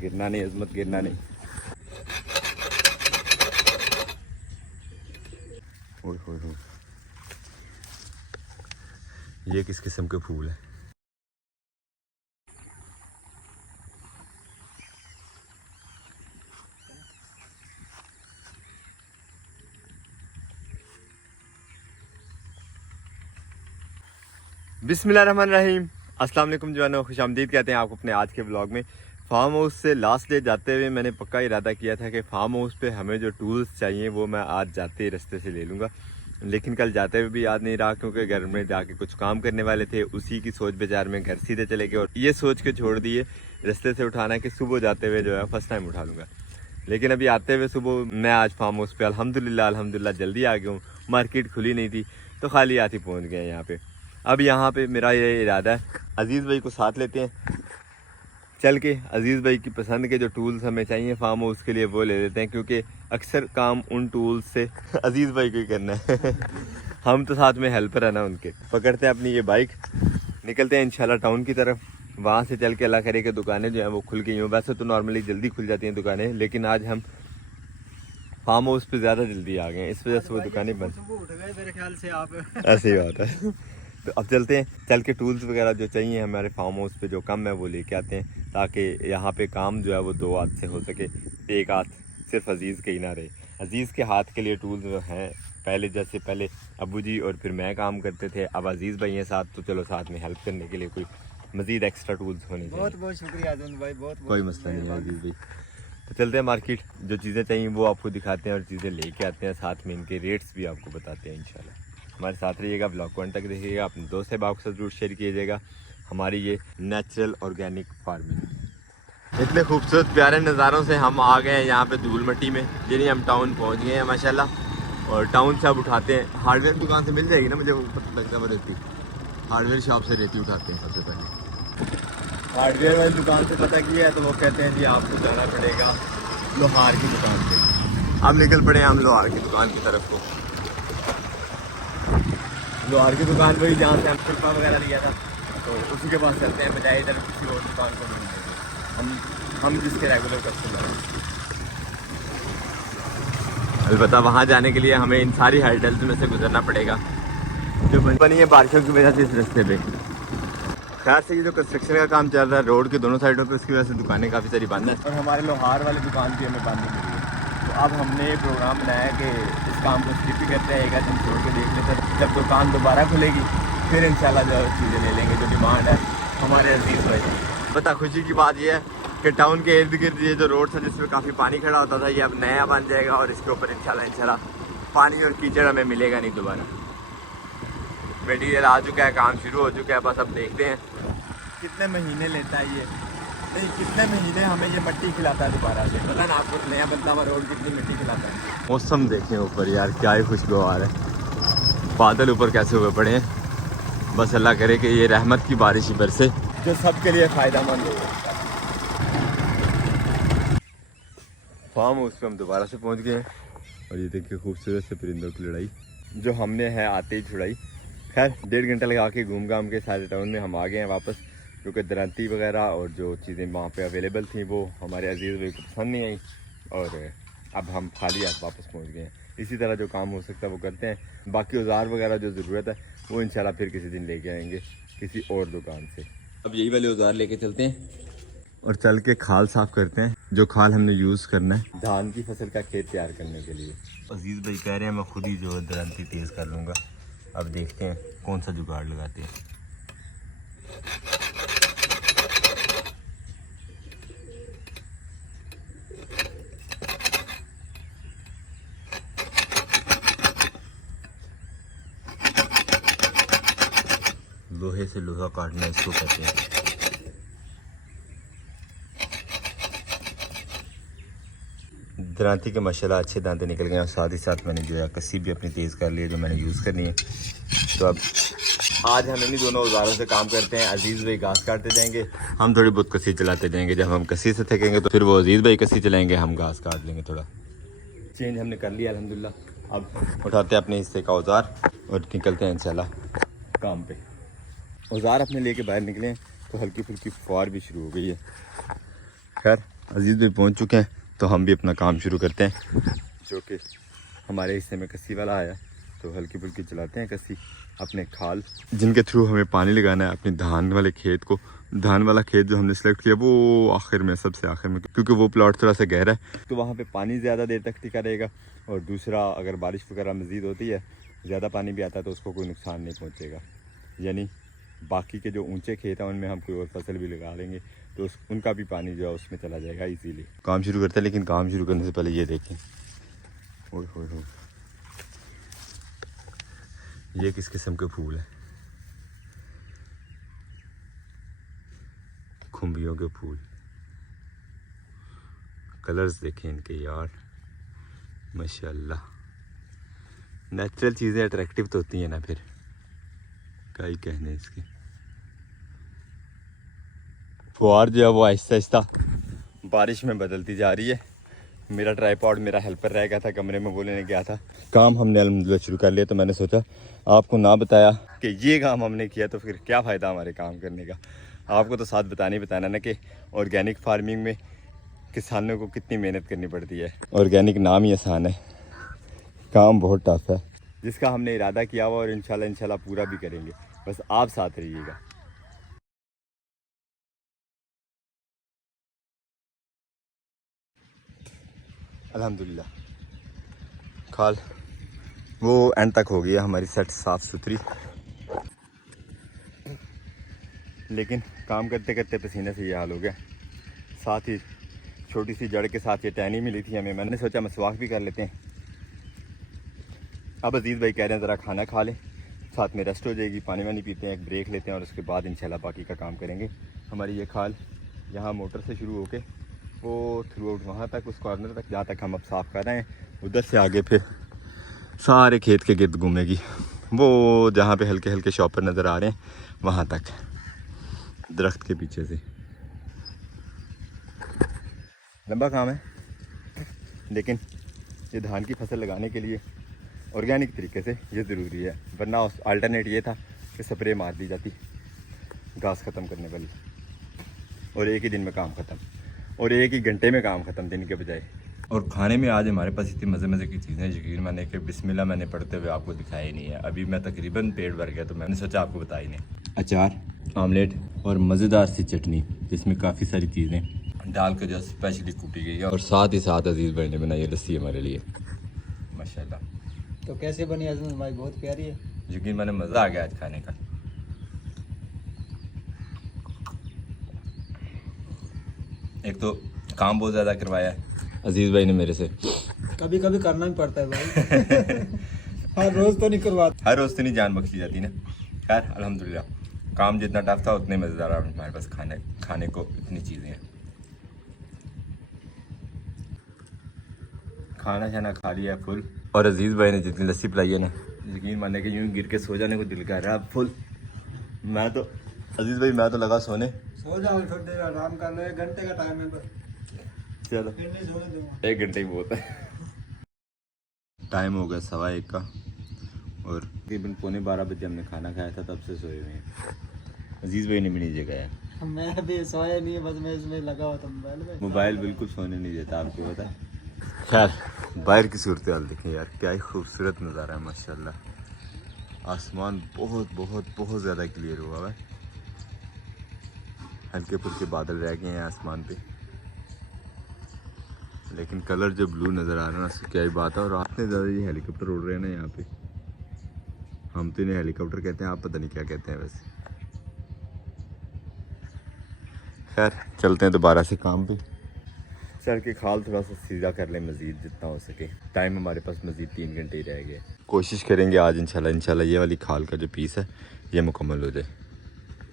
गिरना नहीं अजमत, गिरना नहीं। ओए होए होए, ये किस किस्म के फूल है। बिस्मिल्लाहिर्रहमानिर्रहीम, अस्सलाम वालेकुम जवानों, खुशामदीद कहते हैं आपको अपने आज के ब्लॉग में। फार्म हाउस से लास्ट डे जाते हुए मैंने पक्का इरादा किया था कि फार्म हाउस पे हमें जो टूल्स चाहिए वो मैं आज जाते ही रास्ते से ले लूँगा, लेकिन कल जाते हुए भी याद नहीं रहा क्योंकि घर में जाके कुछ काम करने वाले थे। उसी की सोच बेजार में घर सीधे चले गए और ये सोच के छोड़ दिए रास्ते से उठाना कि सुबह जाते हुए जो है फर्स्ट टाइम उठा लूँगा। लेकिन अभी आते हुए सुबह मैं आज फार्म हाउस पे अल्हम्दुलिल्लाह जल्दी आ गया हूँ। मार्केट खुली नहीं थी तो खाली हाथ ही पहुँच गए यहाँ पे। अब यहाँ पे मेरा ये इरादा है अजीज़ भाई को साथ लेते हैं, चल के अजीज़ भाई की पसंद के जो टूल्स हमें चाहिए फार्म हाउस के लिए वो ले लेते हैं, क्योंकि अक्सर काम उन टूल्स से अजीज़ भाई को ही करना है। हम तो साथ में हेल्पर है ना उनके। पकड़ते हैं अपनी ये बाइक, निकलते हैं इंशाल्लाह टाउन की तरफ। वहाँ से चल के अल्लाह करे कि दुकानें जो हैं वो खुल गई हों। वैसे तो नॉर्मली जल्दी खुल जाती हैं दुकानें, लेकिन आज हम फार्म हाउस पे ज़्यादा जल्दी आ गए, इस वजह से वो दुकानें बंद। उठ गए मेरे ख्याल से आप। ऐसी बात है। तो अब चलते हैं, चल के टूल्स वगैरह जो चाहिए हमारे फार्म हाउस पे जो कम है वो लेके आते हैं, ताकि यहाँ पे काम जो है वो दो हाथ से हो सके, एक हाथ सिर्फ अजीज़ के ही ना रहे। अजीज़ के हाथ के लिए टूल्स जो हैं पहले जैसे पहले अबू जी और फिर मैं काम करते थे, अब अजीज़ भाई हैं साथ, तो चलो साथ में हेल्प करने के लिए कोई मज़ीद एक्स्ट्रा टूल्स होने चाहिए। बहुत बहुत शुक्रिया अजून भाई, बहुत कोई मसला नहीं है अजीज़ भाई। तो चलते हैं मार्केट, जो चीज़ें चाहिए वो आपको दिखाते हैं और चीज़ें लेके आते हैं, साथ में इनके रेट्स भी आपको बताते हैं इंशाल्लाह। हमारे साथ रहिएगा, ब्लॉग को अंत तक देखिएगा, अपने दोस्त साहब के साथ जरूर शेयर कीजिएगा हमारी ये नेचुरल ऑर्गेनिक फार्मिंग। इतने खूबसूरत प्यारे नज़ारों से हम आ गए हैं यहाँ पे धूल मट्टी में, यानी हम टाउन पहुँच गए हैं माशाल्लाह। और टाउन से अब उठाते हैं, हार्डवेयर दुकान से मिल जाएगी ना मुझे लगता रहती, हार्डवेयर शॉप से रेती उठाते हैं सबसे पहले। हार्डवेयर वाली दुकान से पता किया है तो वो कहते हैं जी आपको जाना पड़ेगा लोहार की दुकान पे। अब निकल पड़े हम लोहार की दुकान की तरफ को। लोहार की दुकान वही जहाँ से हम पिपा वगैरह लिया था, तो उसी के पास चलते हैं, बजाय इधर किसी और दुकान को मिल जाएंगे हम जिसके रेगुलर कस्टमर हैं। अलबत्ता वहाँ जाने के लिए हमें इन सारी हर्डल्स में से गुजरना पड़ेगा जो बनी है बारिशों की वजह से इस रास्ते पे। खैर से ये जो कंस्ट्रक्शन का काम चल रहा है रोड के दोनों साइडों पे, उसकी वजह से दुकानें काफ़ी सारी बंद हैं और हमारे लोहार वाली दुकान भी हमें बंद नहीं मिली है। तो अब हमने ये प्रोग्राम बनाया कि इस काम को स्किप ही करते हैं, एक दिन छोड़ के देख लेते हैं, जब दुकान दोबारा खुलेगी फिर इंशाल्लाह जो चीज़ें ले लेंगे जो डिमांड है हमारे अजीज़ भाई। पता खुशी की बात यह है कि टाउन के इर्द गिर्द ये जो रोड था जिसमें काफ़ी पानी खड़ा होता था, ये अब नया बन जाएगा और इसके ऊपर इंशाल्लाह पानी और कीचड़ हमें मिलेगा नहीं दोबारा। मटीरियल आ चुका है, काम शुरू हो चुका है, बस अब देखते हैं कितने महीने लेता है ये, नहीं कितने महीने हमें ये मिट्टी खिलाता है दोबारा से। पता ना आपको नया बनता हुआ रोड कितनी मिट्टी खिलाता है। मौसम देखें ऊपर यार, क्या ही खुशगवार है, बादल ऊपर कैसे हुए पड़े हैं। बस अल्लाह करे कि ये रहमत की बारिश ही बरसे जो सबके लिए फ़ायदेमंद हो। फार्म हाउस पे हम दोबारा से पहुंच गए हैं और ये देखिए खूबसूरत से परिंदों की लड़ाई जो हमने है आते ही छुड़ाई। खैर 1.5 घंटा लगा के घूम घाम के सारे टाउन में हम आ गए हैं वापस, क्योंकि दरांती वगैरह और जो चीज़ें वहाँ पे अवेलेबल थी वो हमारे अजीज़ भाई को पसंद नहीं आई और अब हम खाली हाथ वापस पहुँच गए हैं। इसी तरह जो काम हो सकता है वो करते हैं, बाकी औजार वगैरह जो ज़रूरत है वो इंशाल्लाह फिर किसी दिन लेके आएंगे किसी और दुकान से। अब यही वाले औजार लेके चलते हैं और चल के खाल साफ़ करते हैं, जो खाल हमने यूज़ करना है धान की फसल का खेत तैयार करने के लिए। अजीज़ भाई कह रहे हैं मैं खुद ही जो है दरांती तेज़ कर लूँगा, अब देखते हैं कौन सा जुगाड़ लगाते हैं। लोहे से लोहा काटना इसको कहते हैं। दरांती के माशाल्लाह अच्छे दांते निकल गए और साथ ही साथ मैंने जो है कसी भी अपनी तेज़ कर ली है जो मैंने यूज़ करनी है। तो अब आज हम इन्हीं दोनों औजारों से काम करते हैं। अजीज़ भाई घास काटते जाएंगे, हम थोड़ी बहुत कसी चलाते जाएंगे। जब हम कसी से थकेंगे तो फिर वो अजीज़ भाई कसी चलाएंगे, हम घास काट लेंगे। थोड़ा चेंज हमने कर लिया अल्हम्दुलिल्लाह। अब उठाते हैं अपने हिस्से का औजार और निकलते हैं इंशाल्लाह काम पे। औजार अपने लेके बाहर निकले हैं, तो हल्की फुल्की फुहार भी शुरू हो गई है। खैर अजीज़ भी पहुंच चुके हैं, तो हम भी अपना काम शुरू करते हैं, जो कि हमारे हिस्से में कस्सी वाला आया। तो हल्की फुल्की चलाते हैं कस्सी अपने खाल, जिनके थ्रू हमें पानी लगाना है अपने धान वाले खेत को। धान वाला खेत जो हमने सेलेक्ट किया वो आखिर में, सबसे आखिर में, क्योंकि वो प्लॉट थोड़ा सा गहरा है, तो वहाँ पे पानी ज़्यादा देर तक टिका रहेगा। और दूसरा, अगर बारिश वगैरह मज़ीद होती है, ज़्यादा पानी भी आता है, तो उसको कोई नुकसान नहीं पहुँचेगा। यानी बाकी के जो ऊंचे खेत हैं उनमें हम कोई और फसल भी लगा लेंगे, तो उनका भी पानी जो है उसमें चला जाएगा इजीली। काम शुरू करते हैं, लेकिन काम शुरू करने से पहले ये देखें, ओए होए होए, ये किस किस्म के फूल हैं, खुम्बियों के फूल। कलर्स देखें इनके यार, माशाल्लाह। नेचुरल चीज़ें अट्रैक्टिव तो होती हैं ना, फिर क्या ही कहने इसके। फुहार जो है वो आहिस्ता आहिस्ता बारिश में बदलती जा रही है। मेरा ट्राईपॉड मेरा हेल्पर रह गया था कमरे में, वो लेने गया था। काम हमने अल्हम्दुलिल्लाह शुरू कर लिया, तो मैंने सोचा आपको ना बताया कि ये काम हमने किया तो फिर क्या फ़ायदा हमारे काम करने का। आपको तो साथ बताना ना कि ऑर्गेनिक फार्मिंग में किसानों को कितनी मेहनत करनी पड़ती है। ऑर्गेनिक नाम ही आसान है, काम बहुत टफ है, जिसका हमने इरादा किया हुआ, और इंशाल्लाह पूरा भी करेंगे। बस आप साथ रहिएगा। अल्हम्दुलिल्लाह खाल वो एंड तक हो गया हमारी सेट साफ़ सुथरी, लेकिन काम करते करते पसीने से ये हाल हो गया। साथ ही छोटी सी जड़ के साथ ये टहनी मिली थी हमें, मैंने सोचा मसवाक भी कर लेते हैं। अब अजीज़ भाई कह रहे हैं ज़रा खाना खा लें, साथ में रेस्ट हो जाएगी, पानी वानी पीते हैं, एक ब्रेक लेते हैं, और उसके बाद इंशाल्लाह बाकी का काम करेंगे। हमारी ये खाल यहाँ मोटर से शुरू होके वो थ्रू आउट वहाँ तक, उस कॉर्नर तक जहाँ तक हम अब साफ़ कर रहे हैं, उधर से आगे फिर सारे खेत के गिर्द घूमेगी, वो जहाँ पे हल्के हल्के शॉपर नज़र आ रहे हैं वहाँ तक, दरख्त के पीछे से। लंबा काम है, लेकिन ये धान की फसल लगाने के लिए ऑर्गेनिक तरीके से ये ज़रूरी है, वरना अल्टरनेट ये था कि स्प्रे मार दी जाती घास ख़त्म करने वाली, और एक ही दिन में काम ख़त्म, और एक ही घंटे में काम ख़त्म दिन के बजाय। और खाने में आज हमारे पास इतनी मज़े मज़े की चीज़ें, यकीन माने कि बिस्मिल्लाह मैंने पढ़ते हुए आपको दिखाया ही नहीं है। अभी मैं तकरीबन पेट भर गया, तो मैंने सोचा आपको बता ही नहीं। अचार, आमलेट और मज़ेदार सी चटनी, जिसमें काफ़ी सारी चीज़ें डाल के जो स्पेशली कूटी गई है, और साथ ही साथ अजीज़ भाई ने बनाई है लस्सी हमारे लिए, माशाल्लाह। तो कैसे बनी आजमन भाई? बहुत प्यारी है, यकीन माने मज़ा आ गया आज खाने का। एक तो काम बहुत ज़्यादा करवाया है अजीज़ भाई ने मेरे से, कभी कभी करना भी पड़ता है भाई। हर रोज तो नहीं करवाता, हर रोज़ तो नहीं जान बख्शी जाती ना। खैर अल्हम्दुलिल्लाह, काम जितना टफ था उतने मज़ेदार हमारे पास खाने को इतनी चीज़ें हैं। खाना शाना खा लिया फुल, और अजीज़ भाई ने जितनी लस्सी पिलाई है ना, यकीन मानने के यूँ गिर के सो जाने को दिल कर रहा है फुल। मैं तो अजीज़ भाई मैं तो लगा सोने। सो जाओ, थोड़ी देर आराम कर लो, 1 घंटे का टाइम है बस। चलो फिर नहीं सोने दूंगा। 1 घंटे ही बहुत है। टाइम हो गया 1:15 का, और तकरीबन 11:15 बजे हमने खाना खाया था, तब से सोए हुए हैं। अजीज़ भाई ने भी नहीं जगाया। मैं भी सोया नहीं है, बस मैं इसमें लगा हुआ था मोबाइल बिल्कुल सोने नहीं देता, आपको पता है। खैर बाहर की सूरत हाल देखें यार, क्या ही खूबसूरत नज़ारा है माशाल्लाह। आसमान बहुत बहुत बहुत ज़्यादा क्लियर हुआ है, हल्के फुल्के बादल रह गए हैं आसमान पे, लेकिन कलर जो ब्लू नज़र आ रहा है ना, उसकी क्या ही बात है। और इतने ज़्यादा ये हेलीकॉप्टर उड़ रहे हैं ना यहाँ पे, हम तो इन्हें हेलीकॉप्टर कहते हैं, आप पता नहीं क्या कहते हैं वैसे। खैर चलते हैं दोबारा से काम पे, चल के खाल थोड़ा सा सीधा कर लें मज़ीद जितना हो सके। टाइम हमारे पास मज़ीद 3 घंटे ही रह गए। कोशिश करेंगे आज इंशाल्लाह ये वाली खाल का जो पीस है ये मुकम्मल हो जाए।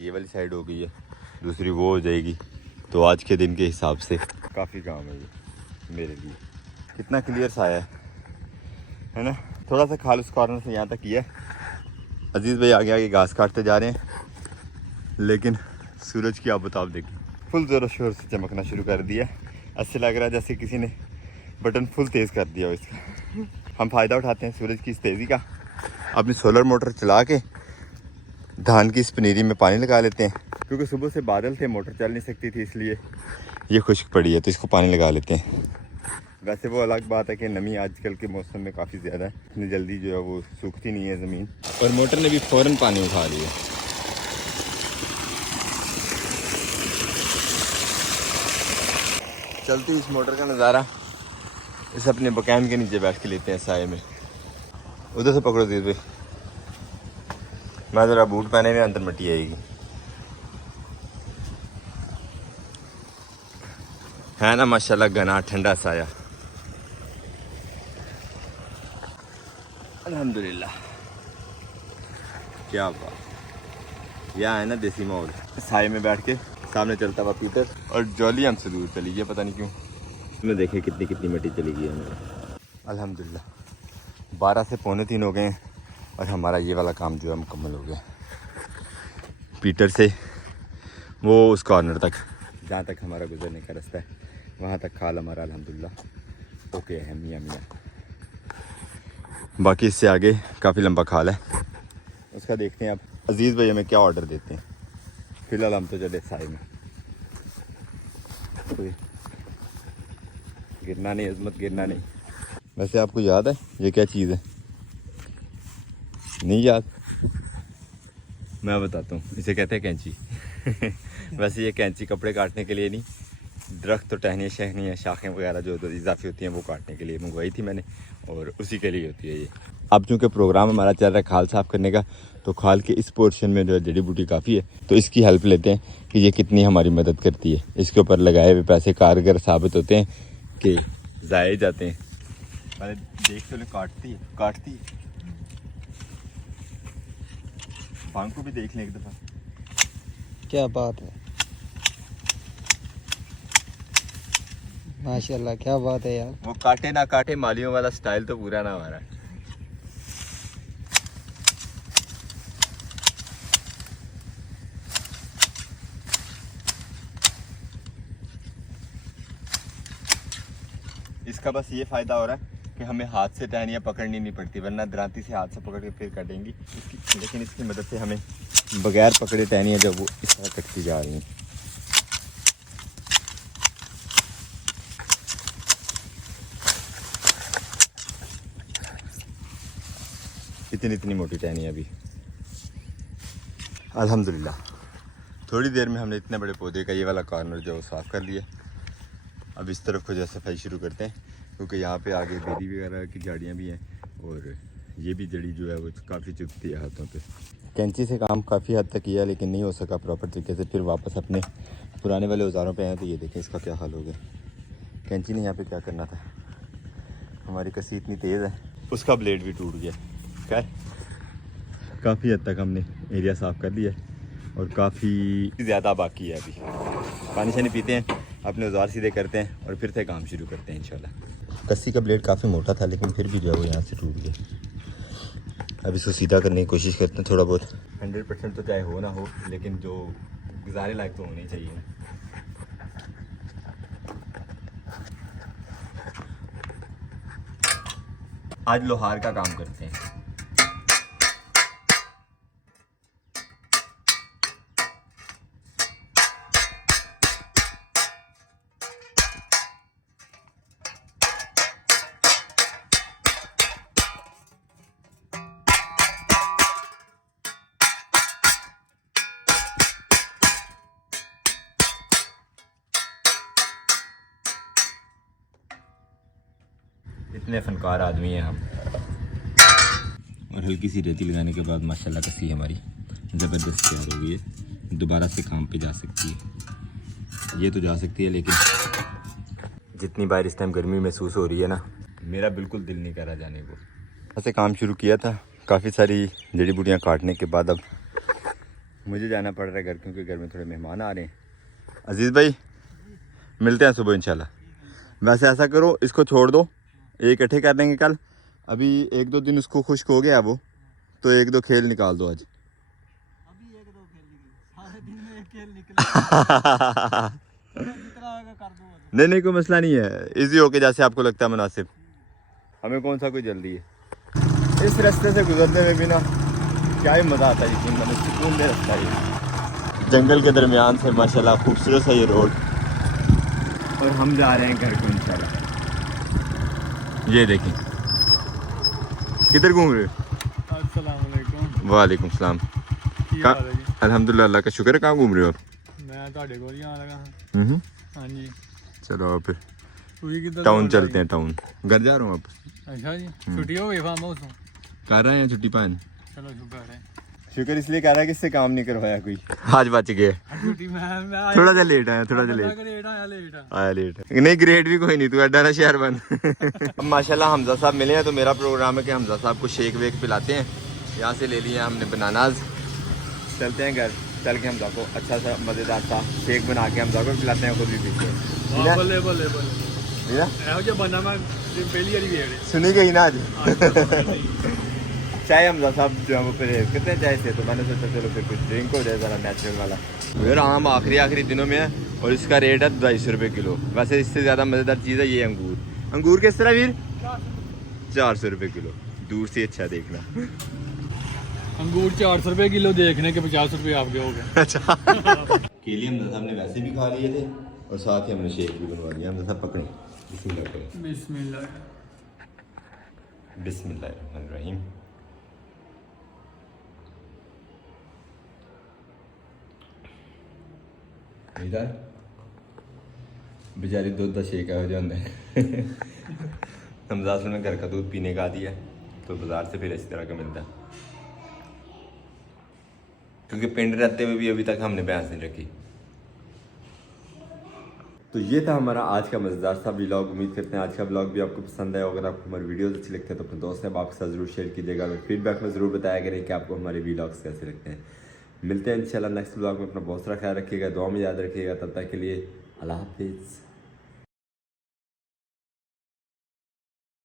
ये वाली साइड हो गई है, दूसरी वो हो जाएगी, तो आज के दिन के हिसाब से काफ़ी काम है ये मेरे लिए। कितना क्लियर सा है ना। थोड़ा सा खाल उस कॉर्नर से यहाँ तक किया है। अजीज़ भाई आगे आगे घास काटते जा रहे हैं, लेकिन सूरज की आबोताब देखिए, फुल ज़ोर शोर से चमकना शुरू कर दिया। ऐसे लग रहा है जैसे किसी ने बटन फुल तेज़ कर दिया हो इसका। हम फ़ायदा उठाते हैं सूरज की इस तेज़ी का, अपनी सोलर मोटर चला के धान की इस पनीरी में पानी लगा लेते हैं, क्योंकि सुबह से बादल थे, मोटर चल नहीं सकती थी, इसलिए ये खुश्क पड़ी है, तो इसको पानी लगा लेते हैं। वैसे वो अलग बात है कि नमी आजकल के मौसम में काफ़ी ज़्यादा है, इतनी जल्दी जो है वो सूखती नहीं है ज़मीन। और मोटर ने भी फ़ौरन पानी उठा लिया। चलती इस मोटर का नज़ारा इस अपने बकान के नीचे बैठ के लेते हैं साए में। उधर से पकड़ो दीद भाई, मैं ज़रा बूट पहने में अंदर मिट्टी आएगी। है ना माशाल्लाह घना ठंडा साया, अल्हम्दुलिल्लाह। क्या बात, यह है ना देसी माहौल। साए में बैठ के सामने चलता हुआ पीटर, और जॉली हमसे दूर चली गई, पता नहीं क्यों। इसमें देखें कितनी कितनी मिट्टी चली गई है हमें। अल्हम्दुलिल्लाह 12 से पौने 3 हो गए हैं और हमारा ये वाला काम जो है मुकम्मल हो गया। पीटर से वो उस कॉर्नर तक जहाँ तक हमारा गुजरने का रास्ता है, वहाँ तक खाल हमारा अल्हम्दुलिल्लाह ओके है, मियाँ मियाँ। बाकी इससे आगे काफ़ी लंबा खाल है, उसका देखते हैं अब अजीज़ भाई हमें क्या ऑर्डर देते हैं। फ़िलहाल हम तो चले साए में। गिरना नहीं अजमत, गिरना नहीं। वैसे आपको याद है ये क्या चीज़ है? नहीं याद? मैं बताता हूँ, इसे कहते हैं कैंची। वैसे ये कैंची कपड़े काटने के लिए नहीं, दरख्त तो टहनियाँ शहनियाँ शाखें वगैरह जो इजाफी होती हैं वो काटने के लिए मंगवाई थी मैंने, और उसी के लिए होती है ये। अब चूँकि प्रोग्राम हमारा चल रहा है खाल साफ़ करने का, तो खाल के इस पोर्शन में जो है जड़ी बूटी काफ़ी है, तो इसकी हेल्प लेते हैं कि ये कितनी हमारी मदद करती है। इसके ऊपर लगाए हुए पैसे कारगर साबित होते हैं कि ज़ाये जाते हैं। पहले देख तो काटती है। भांग को भी देख लें एक दफ़ा। क्या बात है, माशाल्लाह क्या बात है यार। वो काटे ना काटे मालियों वाला स्टाइल तो पूरा ना हमारा। इसका बस ये फ़ायदा हो रहा है कि हमें हाथ से टहनियाँ पकड़नी नहीं पड़ती, वरना दरांती से हाथ से पकड़ के फिर काटेंगी इसकी। लेकिन इसकी मदद से हमें बगैर पकड़े टहनियाँ जब वो इस तरह कटती जा रही हैं। इतनी मोटी टहनियाँ भी अल्हम्दुलिल्लाह। थोड़ी देर में हमने इतने बड़े पौधे का ये वाला कॉर्नर जो साफ़ कर लिया। अब इस तरफ को जो सफाई शुरू करते हैं, क्योंकि यहाँ पे आगे बेरी वगैरह की झाड़ियाँ भी हैं और ये भी जड़ी जो है वो काफ़ी चुभती है हाथों पे। कैंची से काम काफ़ी हद तक किया लेकिन नहीं हो सका प्रॉपर तरीके से, फिर वापस अपने पुराने वाले औजारों पे आए तो ये देखें इसका क्या हाल हो गया। कैंची ने यहाँ पे क्या करना था, हमारी कसी इतनी तेज़ है, उसका ब्लेड भी टूट गया। खैर काफ़ी हद तक हमने एरिया साफ़ कर लिया और काफ़ी ज़्यादा बाकी है। अभी पानी शानी पीते हैं, अपने औजार सीधे करते हैं और फिर से काम शुरू करते हैं इंशाल्लाह। कस्सी का ब्लेड काफ़ी मोटा था लेकिन फिर भी जो है वो यहाँ से टूट गया। अब इसको सीधा करने की कोशिश करते हैं थोड़ा बहुत। 100% तो चाहे हो ना हो, लेकिन जो गुजारे लायक तो होनी चाहिए ना। आज लोहार का काम करते हैं। इतने फनकार आदमी हैं हम। और हल्की सी रेती लगाने के बाद माशाल्लाह कसी हमारी ज़बरदस्त तैयार हो गई है, दोबारा से काम पे जा सकती है। ये तो जा सकती है लेकिन जितनी बार इस टाइम गर्मी महसूस हो रही है ना, मेरा बिल्कुल दिल नहीं कर रहा जाने को। ऐसे काम शुरू किया था, काफ़ी सारी जड़ी बूटियाँ काटने के बाद अब मुझे जाना पड़ रहा है घर, क्योंकि घर में थोड़े मेहमान आ रहे हैं। अजीज़ भाई मिलते हैं सुबह इंशाल्लाह। वैसे ऐसा करो, इसको छोड़ दो, ये इकट्ठे कर देंगे कल। अभी 1-2 दिन उसको खुश्क हो गया वो, तो 1-2 खेल निकाल दो आज। अभी 1-2 खेल निकले, सारे दिन में एक खेल निकला। जितना आएगा कर दो। नहीं कोई मसला नहीं है, इजी होके जैसे आपको लगता है मुनासिब। हमें कौन सा कोई जल्दी है। इस रास्ते से गुजरने में भी ना क्या ही मज़ा आता है, यकीन मानो सुकून दे रास्ता है। जंगल के दरमियान से माशाल्लाह खूबसूरत है ये रोड। और हम जा रहे हैं घर को इंशाल्लाह। ये देखें किधर घूम रहे हो? अस्सलाम वालेकुम। वालेकुम सलाम। की हाल है जी? अल्हम्दुलिल्लाह अल्लाह का शुक्र है। कहाँ घूम रहे हो आप? मैं ਤੁਹਾਡੇ ਕੋਲ ਹੀ ਆਣ ਲੱਗਾ ਹਾਂ। हम्म, ਹਾਂਜੀ चलो अब फिर ਤੁਸੀਂ ਕਿੱਧਰ टाउन चलते हैं। टाउन घर जा रहा हूँ आप? ਅੱਛਾ ਜੀ ਛੁੱਟੀ ਹੋ ਗਈ ਫਾਰਮ ਹਾਊਸ ਤੋਂ? कर रहे हैं छुट्टी पान। ਚਲੋ ਸ਼ੁਕਰ है। शुक्र इसलिए कर रहा है कि इससे काम नहीं करवाया कोई। आज बच गए। ਛੁੱਟੀ मैं थोड़ा सा लेट आया, थोड़ा सा लेट लेट आया लेट आया लेट। नहीं ग्रेड भी कोई नहीं, तू अड्डा ना शहर बन। अब माशाल्लाह हमजा साहब मिले हैं तो मेरा प्रोग्राम है कि हमजा साहब को शेक वेक पिलाते हैं। यहाँ से ले लिए हमने बनानाज। चलते हैं घर, चल के हमजा को अच्छा सा मज़ेदार सा शेक बना के हमजा को पिलाते हैं, खुद भी पीते हैं। ਬੱਲੇ ਬੱਲੇ ਬੱਲੇ मीरा ਇਹੋ ਜਿਹਾ ਬੰਦਾ ਮੈਂ ਪਹਿਲੀ वाली ਵੇਖ ਰਿਹਾ। सुनी गई ना आज। चाय हमजा साहब जो है वो परहेज करते हैं चाय से, तो मैंने सोचा चलो फिर कुछ ड्रिंक हो जाए ज़रा नेचुरल वाला। यार आम आखिरी दिनों में है और इसका रेट है 250 रुपये किलो। वैसे इससे ज़्यादा मज़ेदार चीज़ है ये अंगूर। अंगूर किस तरह वीर? 400 रुपये किलो। दूर से अच्छा देखना। अंगूर 400 रुपये किलो देखने के 50 रुपये आपके हो गए। अच्छा केले हमजा साहब ने वैसे भी खा लिए थे और साथ ही हमने शेक भी बनवा लिया। हमजा साहब पकड़े, बिस्मिल्लाह करें। बिस्मिल्लाह। बिस्मिल्लाहिर्रहमानिर्रहीम। इधर बेचारी दूध का शेक हो जाता है। हमजा ने घर का दूध पीने का दिया तो बाज़ार से फिर इस तरह का मिलता है, क्योंकि पिंड रहते हुए भी अभी तक हमने भैंस नहीं रखी। तो ये था हमारा आज का मज़ेदार सा व्लॉग। उम्मीद करते हैं आज का व्लॉग भी आपको पसंद आया। अगर आपको हमारे वीडियोस अच्छे लगते हैं तो अपने दोस्त साहब आपके साथ ज़रूर शेयर कीजिएगा। फीडबैक में ज़रूर बताया करें कि आपको हमारे व्लॉग्स कैसे लगते हैं। मिलते हैं इंशाल्लाह नेक्स्ट व्लॉग में। अपना बहुत सारा ख्याल रखिएगा, दुआ में याद रखिएगा। तब तक के लिए अल्लाह हाफिज़।